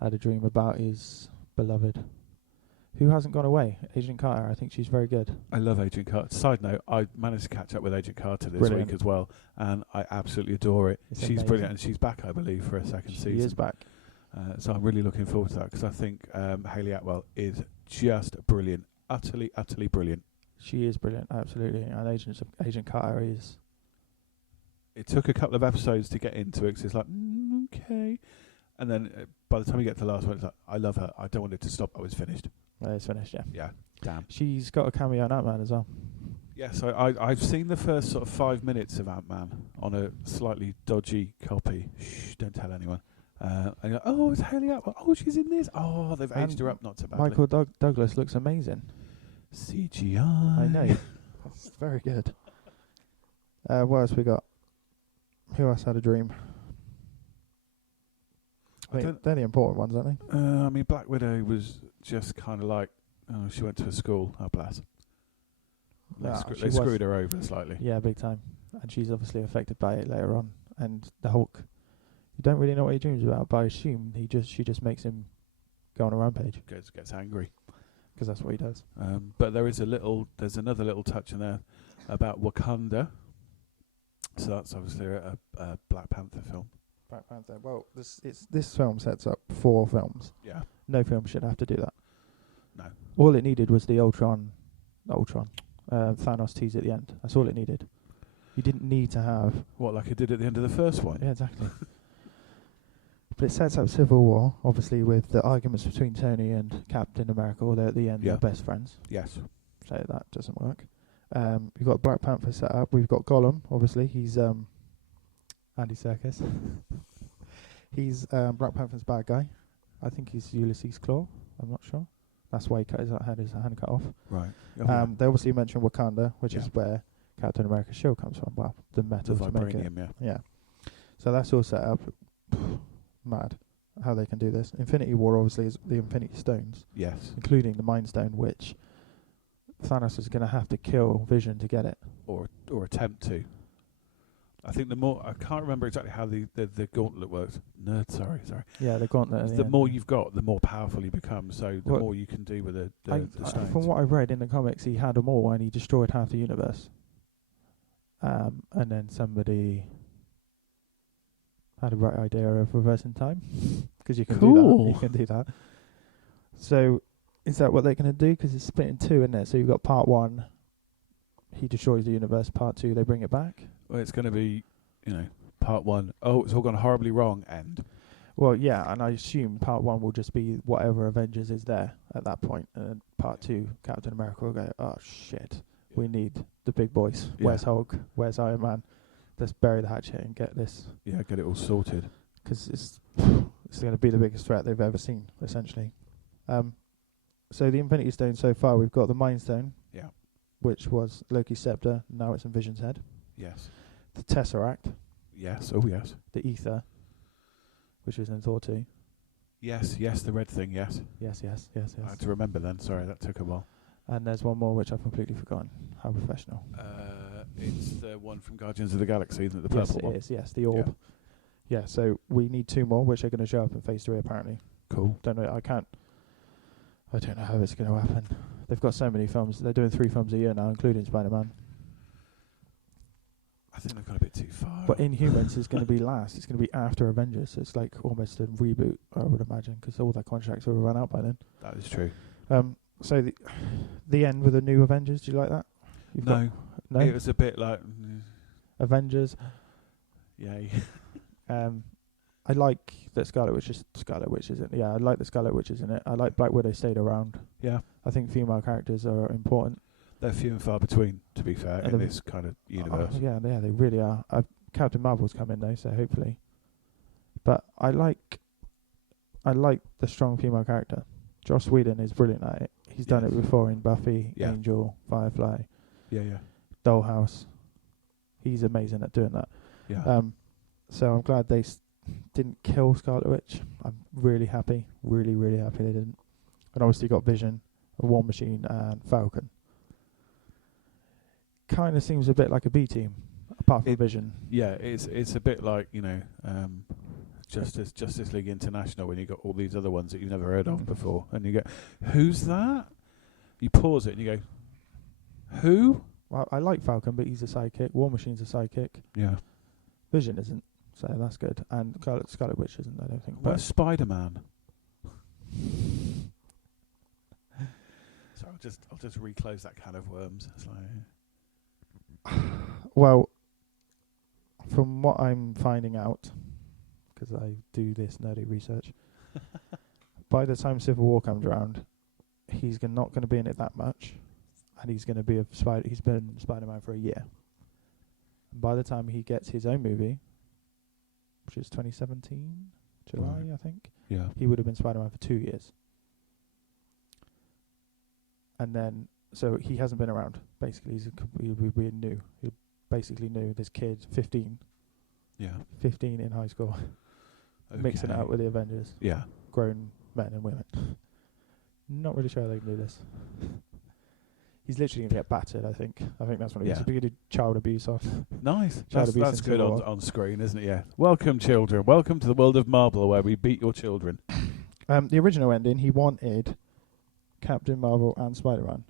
had a dream about his beloved, who hasn't gone away, Agent Carter. I think she's very good. I love Agent Carter. Side note, I managed to catch up with Agent Carter this week as well, and I absolutely adore it. She's amazing. Brilliant, and she's back, I believe, for a second season. She is back. So I'm really looking forward to that because I think Hayley Atwell is just brilliant, utterly, utterly brilliant. She is brilliant, absolutely. And Agent Carter is. It took a couple of episodes to get into it because it's like, okay. And then by the time you get to the last one, it's like, I love her. I don't want it to stop. I was finished. It's finished, yeah. Yeah, damn. She's got a cameo on Ant-Man as well. Yeah, so I've seen the first sort of 5 minutes of Ant-Man on a slightly dodgy copy. Shh, don't tell anyone. And you're like, oh, it's Hayley Atwell. Oh, she's in this. Oh, they've aged her up not so badly. Michael Douglas looks amazing. CGI. I know. That's very good. What else we got? Who else had a dream? I think they're the important ones, aren't they? I mean, Black Widow was just kind of like, oh, she went to a school. Oh, bless. They screwed her over slightly. Yeah, big time. And she's obviously affected by it later on. And the Hulk, you don't really know what he dreams about, but I assume she just makes him go on a rampage. Gets angry. Because that's what he does. But there's another little touch in there about Wakanda. So that's obviously a Black Panther film. Black Panther. Well, this film sets up 4 films. Yeah. No film should have to do that. No. All it needed was the Ultron, Thanos tease at the end. That's all it needed. You didn't need to have... What, like it did at the end of the first one? Yeah, exactly. But it sets up Civil War, obviously, with the arguments between Tony and Captain America, although at the end they're best friends. Yes. So that doesn't work. We've got Black Panther set up. We've got Gollum, obviously. He's Andy Serkis. He's Black Panther's bad guy. I think he's Ulysses Claw. I'm not sure. That's why he had his hand cut off. Right. They obviously mentioned Wakanda, which is where Captain America's shield comes from. Well, the The metal to make it. vibranium, yeah. Yeah. So that's all set up. Mad how they can do this. Infinity War obviously is the Infinity Stones, Yes. including the Mind Stone, which Thanos is going to have to kill Vision to get it. Or attempt to. I think the more... I can't remember exactly how the gauntlet works. Nerd, sorry. Yeah, the gauntlet. at The end. more you've got, the more powerful you become. So the Well, more you can do with the I, stones. from what I read in the comics, he had them all and he destroyed half the universe. And then somebody had a right idea of reversing time, because you can do that. Cool. You can do that. So, is that what they're going to do? Because it's split in two, isn't it? So you've got part one, he destroys the universe. Part two, they bring it back. Well, it's going to be, part one. Oh, it's all gone horribly wrong. End. Well, yeah, and I assume part one will just be whatever Avengers is there at that point, and then part two, Captain America will go, oh shit, we need the big boys. Yeah. Where's Hulk? Where's Iron Man? Let's bury the hatchet and get this. Yeah, get it all sorted. Because it's going to be the biggest threat they've ever seen, essentially. So the Infinity Stone so far, we've got the Mind Stone, Yeah. which was Loki's scepter, now it's in Vision's head. Yes. The Tesseract, Yes. Oh, yes. the Ether, which is in Thor 2. Yes. The red thing. Yes. Yes. I had to remember then. Sorry, that took a while. And there's one more which I've completely forgotten. How professional. It's the one from Guardians of the Galaxy, isn't it? The Yes, purple it one. is. Yes, the orb. Yeah, so we need two more, which are going to show up in Phase 3, apparently. Cool. I don't know how it's going to happen. They've got so many films. They're doing 3 films a year now, including Spider-Man. I think they've gone a bit too far. But Inhumans is going to be last. It's going to be after Avengers. So it's like almost a reboot, I would imagine, because all their contracts will run out by then. That is true. So the end with the new Avengers, do you like that? No. No? It was a bit like... Avengers. Yay. I like that Scarlet Witch isn't. Yeah, I like the Scarlet Witch in it. I like Black Widow stayed around. Yeah. I think female characters are important. They're few and far between, to be fair, And in this kind of universe. Yeah, they really are. Captain Marvel's coming though, so hopefully. But I like the strong female character. Joss Whedon is brilliant at it. He's done it before in Buffy, Angel, Firefly, Yeah. Dollhouse. He's amazing at doing that. Yeah. So I'm glad they didn't kill Scarlet Witch. I'm really happy. Really, really happy they didn't. And obviously got Vision, War Machine, and Falcon. Kind of seems a bit like a B team, apart from Vision. Yeah, it's a bit like, Justice League International, when you got all these other ones that you've never heard of before, and you go, who's that? You pause it and you go, who? Well, I like Falcon, but he's a sidekick. War Machine's a sidekick. Yeah. Vision isn't, so that's good. And Scarlet Witch isn't, I don't think. Where's Spider-Man? So I'll just reclose that can of worms. It's like, well, from what I'm finding out, because I do this nerdy research, by the time Civil War comes around, he's not going to be in it that much, and he's going to be he's been Spider-Man for a year. And by the time he gets his own movie, which is 2017 July, Right. I think, yeah. he would have been Spider-Man for 2 years. And then, so he hasn't been around. Basically, he'll be new. He's basically new. This kid, 15 in high school, mixing it out with the Avengers. Yeah. Grown men and women. Not really sure how they can do this. He's literally going to get battered, I think. I think that's what he's going to do child abuse on. Nice. Child abuse That's in good Civil War. on screen, isn't it? Yeah. Welcome, children. Welcome to the world of Marvel, where we beat your children. The original ending, he wanted Captain Marvel and Spider-Man.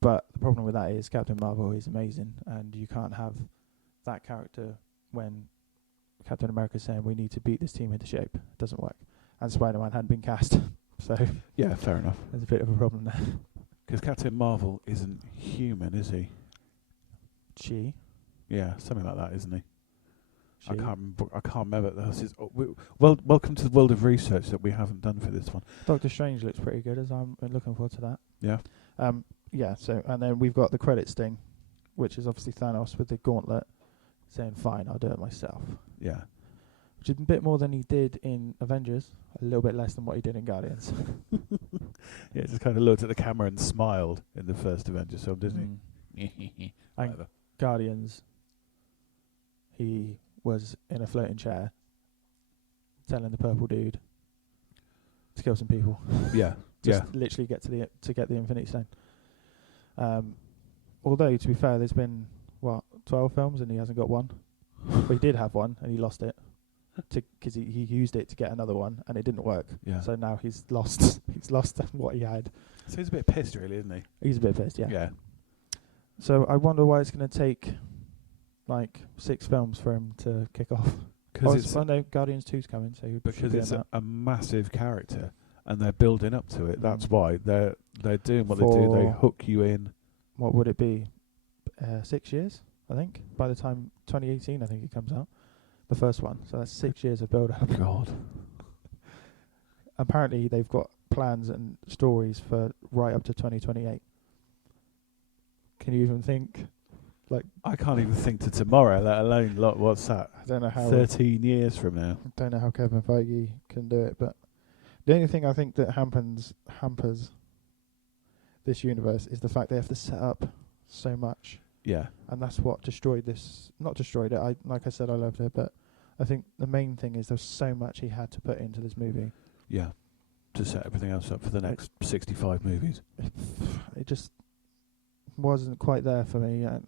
But the problem with that is Captain Marvel is amazing, and you can't have that character when Captain America's saying we need to beat this team into shape. It doesn't work. And Spider-Man hadn't been cast, so Yeah, fair enough. there's a bit of a problem there. Because Captain Marvel isn't human, is he? She. Yeah, something like that, isn't he? She. I can't remember. Welcome to the world of research that we haven't done for this one. Doctor Strange looks pretty good, as I'm looking forward to that. Yeah. Yeah, so, and then we've got the credit sting, which is obviously Thanos with the gauntlet, saying, fine, I'll do it myself. Yeah. Which is a bit more than he did in Avengers, a little bit less than what he did in Guardians. Yeah, just kind of looked at the camera and smiled in the first Avengers film, didn't he? Whatever. Guardians, he was in a floating chair telling the purple dude to kill some people. Yeah. Just literally get to get the Infinity Stone. Although, to be fair, there's been 12 films and he hasn't got one. But he did have one and he lost it because he used it to get another one and it didn't work. Yeah. So now he's lost. He's lost what he had. So he's a bit pissed, really, isn't he? He's a bit pissed, yeah. Yeah. So I wonder why it's going to take like 6 films for him to kick off. Because Guardians 2's coming, so because it's a massive character and they're building up to it. That's why they're doing what they do. They hook you in. What would it be? 6 years, I think. By the time 2018, I think it comes out, the first one. So that's 6 years of build up. God. Apparently, they've got plans and stories for right up to 2028. Can you even think? Like, I can't even think to tomorrow, let alone what's that? I don't know how 13 years from now. I don't know how Kevin Feige can do it, but the only thing I think that hampers this universe is the fact they have to set up so much. Yeah. And that's what destroyed this. Not destroyed it. Like I said, I loved it, but I think the main thing is there's so much he had to put into this movie. Yeah. To set everything else up for the next 65 movies. It just wasn't quite there for me. And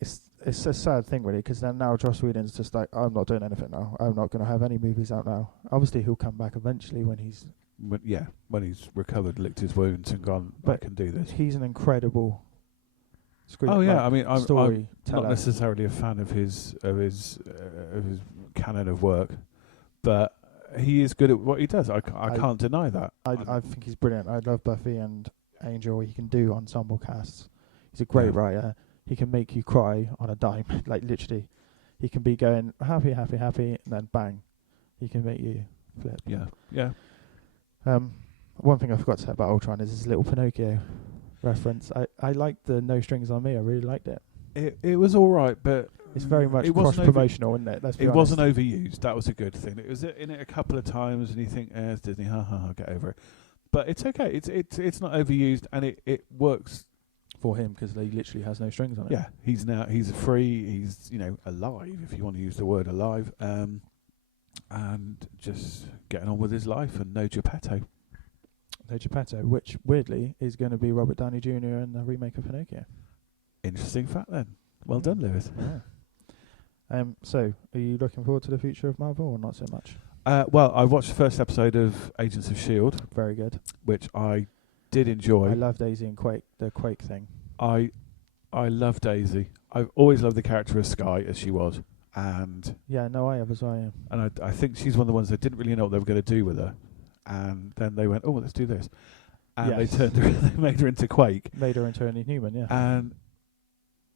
it's a sad thing, really, because then now Joss Whedon's just like, I'm not doing anything now. I'm not going to have any movies out now. Obviously, he'll come back eventually when he's... When he's recovered, licked his wounds and gone, I can do this. He's an incredible I'm storyteller. not necessarily a fan of his canon of work, but he is good at what he does. I can't deny that. I think he's brilliant. I love Buffy and Angel. He can do ensemble casts. He's a great writer. He can make you cry on a dime. Like, literally. He can be going happy, happy, happy, and then bang. He can make you flip. Yeah, yeah. One thing I forgot to say about Ultron is his little Pinocchio reference. I liked the No Strings on Me. I really liked it. It was all right, but it's very much cross-promotional, isn't it? Let's be honest. Wasn't overused. That was a good thing. It was in it a couple of times, and you think, it's Disney, ha ha ha, get over it. But it's okay. It's not overused, and it works for him because he literally has no strings on it. Yeah, he's free. He's alive, if you want to use the word alive, and just getting on with his life, and no Geppetto. No Geppetto, which weirdly is going to be Robert Downey Jr. in the remake of Pinocchio. Interesting fact, then. Well done, Lewis. Yeah. So, are you looking forward to the future of Marvel, or not so much? Well, I watched the first episode of Agents of S.H.I.E.L.D. Very good. Which I did enjoy. I love Daisy and Quake, the Quake thing. I love Daisy. I've always loved the character of Skye as she was, and I have as well. Yeah. And I think she's one of the ones that didn't really know what they were going to do with her, and then they went, "Oh, let's do this," and they turned her, they made her into Quake, made her into an Inhuman, yeah, and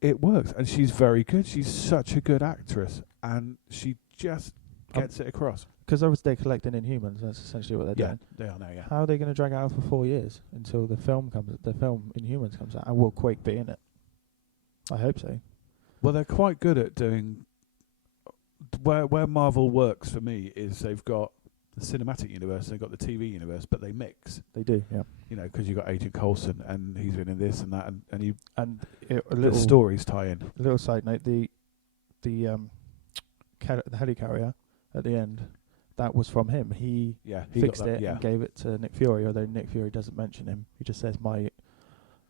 it works. And she's very good. She's such a good actress, and she just gets it across. Because obviously they're collecting Inhumans. That's essentially what they're doing. They are now. Yeah. How are they going to drag it out for 4 years until the film Inhumans comes out? And will Quake be in it? I hope so. Well, they're quite good at doing. Where Marvel works for me is they've got the cinematic universe, they've got the TV universe, but they mix. They do, yeah. Because you've got Agent Coulson and he's been in this and that, and the stories tie in. A little side note: the helicarrier at the end, that was from him. He fixed it and gave it to Nick Fury. Although Nick Fury doesn't mention him, he just says my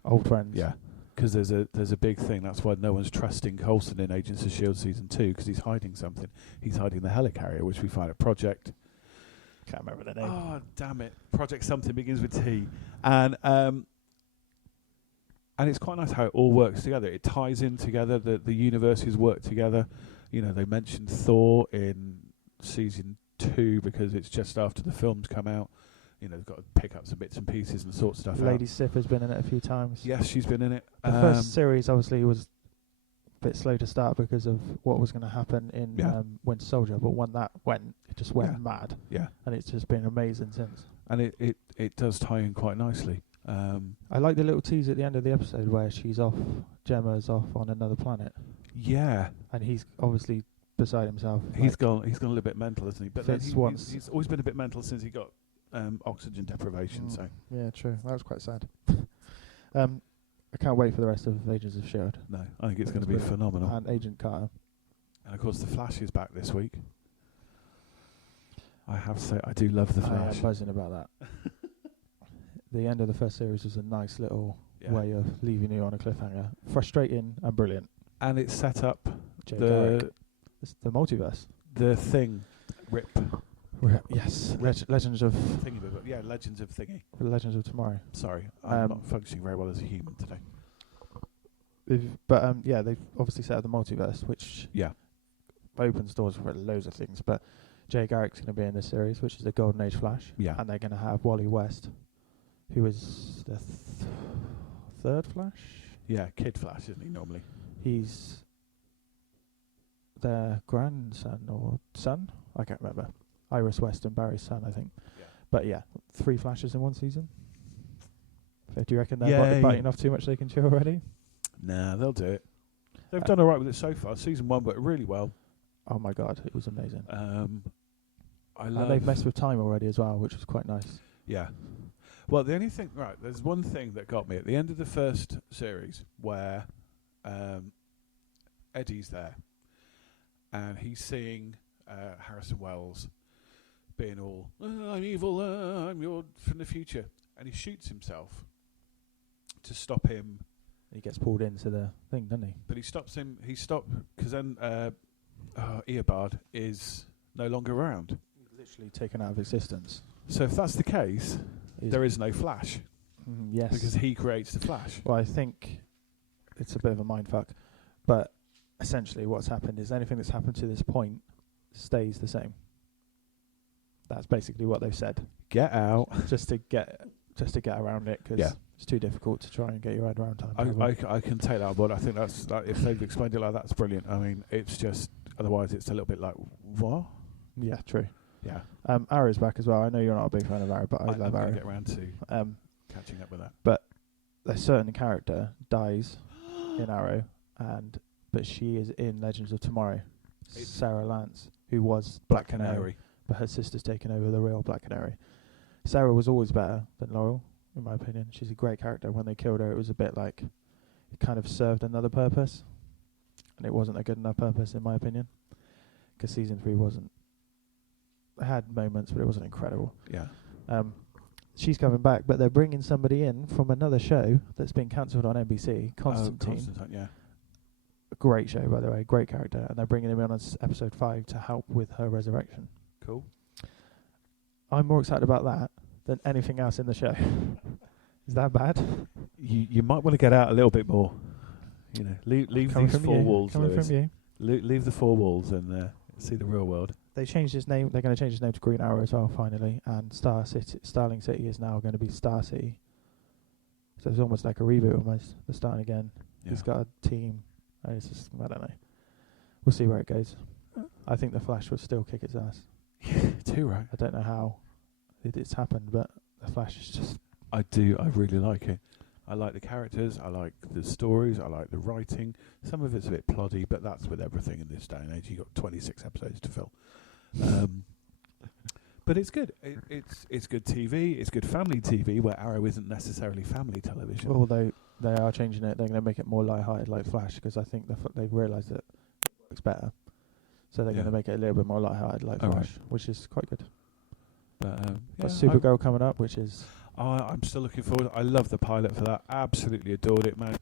old friends. Yeah. Because there's a big thing. That's why no one's trusting Coulson in Agents of S.H.I.E.L.D. Season 2, because he's hiding something. He's hiding the helicarrier, which we find at Project... Can't remember the name. Oh, damn it. Project something begins with T. And it's quite nice how it all works together. It ties in together. The universes work together. They mentioned Thor in Season 2 because it's just after the films come out. They've got to pick up some bits and pieces and sort stuff out. Lady Sif has been in it a few times. Yes, she's been in it. The first series obviously was a bit slow to start because of what was going to happen in Winter Soldier, but when that went, it just went mad. Yeah. And it's just been amazing since. And it does tie in quite nicely. I like the little tease at the end of the episode where Gemma's off on another planet. Yeah. And he's obviously beside himself. He's gone a little bit mental, hasn't he? But he's always been a bit mental since he got oxygen deprivation. So yeah, true. That was quite sad. I can't wait for the rest of Agents of S.H.I.E.L.D. No, I think it's going to be phenomenal. And Agent Carter. And of course, the Flash is back this week. I have to say, I do love the Flash. I am buzzing about that. The end of the first series was a nice little way of leaving you on a cliffhanger. Frustrating and brilliant. And it set up the multiverse. The Thing. Rip. Yes. Legends of... Thingy, yeah, Legends of Thingy. Legends of Tomorrow. Sorry, I'm not functioning very well as a human today. They've obviously set up the multiverse, which opens doors for loads of things. But Jay Garrick's going to be in this series, which is the Golden Age Flash. Yeah. And they're going to have Wally West, who is the third Flash. Yeah, Kid Flash, isn't he, normally? He's their grandson or son? I can't remember. Iris West and Barry's son, I think. Yeah. But yeah, 3 Flashes in one season. Do you reckon they're biting off too much they can chew already? Nah, they'll do it. They've done all right with it so far. Season 1 went really well. Oh my God, it was amazing. They've messed with time already as well, which was quite nice. Yeah. Well, the only thing... Right, there's one thing that got me at the end of the first series where Eddie's there and he's seeing Harrison Wells being all, I'm evil, I'm from the future. And he shoots himself to stop him. He gets pulled into the thing, doesn't he? But he stopped, because then Eobard is no longer around. He's literally taken out of existence. So if that's the case, there is no Flash. Yes. Because he creates the Flash. Well, I think it's a bit of a mindfuck. But essentially what's happened is anything that's happened to this point stays the same. That's basically what they've said. Get out. just to get around it, because it's too difficult to try and get your head around time. I can take that on board. I think that's if they've explained it like that, it's brilliant. I mean, it's just otherwise it's a little bit like what? Yeah, true. Yeah. Arrow's back as well. I know you're not a big fan of Arrow, but I love Arrow. Get around to catching up with that. But a certain character dies in Arrow, but she is in Legends of Tomorrow. Sarah Lance, who was Black Canary. But her sister's taken over the real Black Canary. Sarah was always better than Laurel, in my opinion. She's a great character. When they killed her, it was a bit like it kind of served another purpose, and it wasn't a good enough purpose, in my opinion, because season 3 wasn't. It had moments, but it wasn't incredible. Yeah. She's coming back, but they're bringing somebody in from another show that's been cancelled on NBC, Constantine. Constantine, yeah. A great show, by the way, great character, and they're bringing him in on episode 5 to help with her resurrection. Cool. I'm more excited about that than anything else in the show. Is that bad? You might want to get out a little bit more. You know, leave these 4 walls. Coming from you. Leave the 4 walls and see the real world. They changed his name. They're going to change his name to Green Arrow as well, finally. And Starling City is now going to be Star City. So it's almost like a reboot, almost. They're starting again. Yeah. He's got a team. And it's just, I don't know. We'll see where it goes. I think the Flash will still kick its ass. Too right. I don't know how it's happened, but the Flash is just... I really like it. I like the characters, I like the stories, I like the writing. Some of it's a bit ploddy, but that's with everything in this day and age. You've got 26 episodes to fill. But it's good. It's good TV. It's good family TV, where Arrow isn't necessarily family television. Although they are changing it. They're going to make it more light-hearted like Flash, because I think they've realised that it works better. So they're going to make it a little bit more light-hearted like Flash, which is quite good. Got Supergirl coming up, which is... I'm still looking forward. I love the pilot for that. Absolutely adored it, man.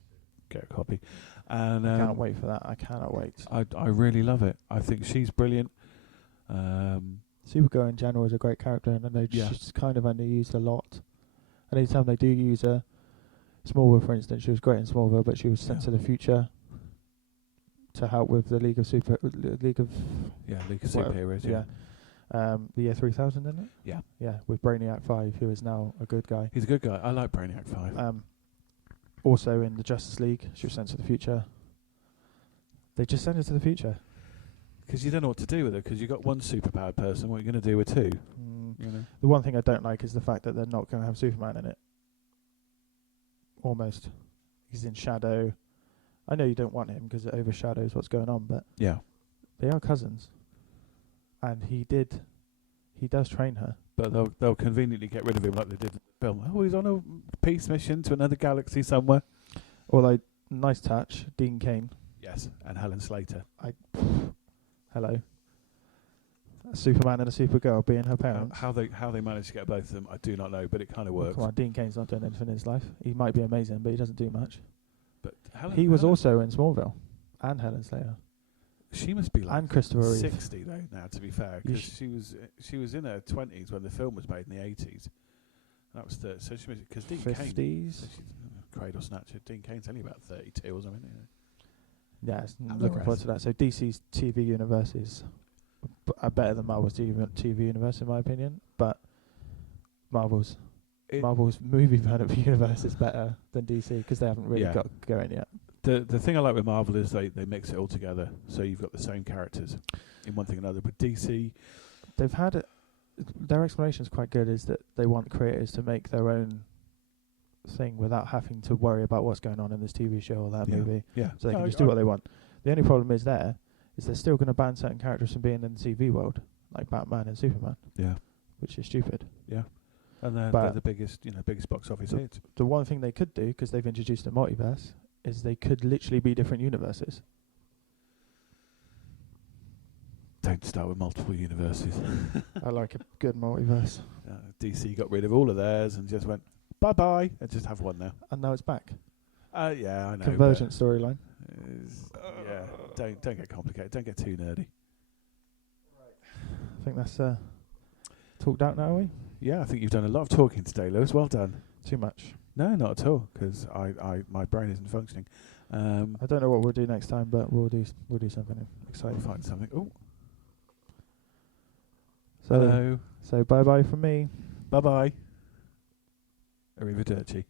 Get a copy. And I can't wait for that. I cannot wait. I really love it. I think she's brilliant. Supergirl in general is a great character, and she's kind of underused a lot. And anytime they do use her, Smallville, for instance, she was great in Smallville, but she was sent to the future to help with the League of Superheroes. Yeah. The year 3000, isn't it? Yeah. Yeah, with Brainiac 5, who is now a good guy. He's a good guy. I like Brainiac 5. Also in the Justice League, she was sent to the future. They just sent her to the future. Because you don't know what to do with her, because you've got one superpowered person, what are you going to do with 2? You know? The one thing I don't like is the fact that they're not going to have Superman in it. Almost. He's in shadow. I know you don't want him because it overshadows what's going on, but they are cousins. And he does train her. But they'll conveniently get rid of him like they did in the film. Oh, he's on a peace mission to another galaxy somewhere. Although, nice touch, Dean Cain. Yes, and Helen Slater. Hello. A Superman and a Supergirl being her parents. How they managed to get both of them, I do not know, but it kind of works. Come on, Dean Cain's not doing anything in his life. He might be amazing, but he doesn't do much. But He was also in Smallville, and Helen Slater, she must be like and Christopher Reeve. 60 though now. To be fair, because she was in her 20s when the film was made in the 80s. That was so she was because Dean 50s. Cain, Cradle Snatcher. Dean Cain's only about 32 or something. Yeah, And looking the forward to that. So DC's TV universe is better than Marvel's TV universe, in my opinion. But Marvel's movie universe is better than DC because they haven't really got going yet. The thing I like with Marvel is they mix it all together, so you've got the same characters in one thing or another. With DC, they've had their explanation is quite good. Is that they want creators to make their own thing without having to worry about what's going on in this TV show or that movie. Yeah, So they can just do what they want. The only problem is they're still going to ban certain characters from being in the TV world, like Batman and Superman. Yeah, which is stupid. Yeah, and they're the biggest box office hit. The one thing they could do, because they've introduced a multiverse, is they could literally be different universes. Don't start with multiple universes. I like a good multiverse. DC got rid of all of theirs and just went bye-bye and just have one now. And now it's back. Yeah, I know. Convergent storyline. Yeah, don't get complicated. Don't get too nerdy. I think that's talked out now, are we? Yeah, I think you've done a lot of talking today, Lewis. Well done. Too much. No, not at all, because my brain isn't functioning. I don't know what we'll do next time, but we'll do something exciting. We'll find something. Oh, hello. So bye bye from me. Bye bye. Arrivederci.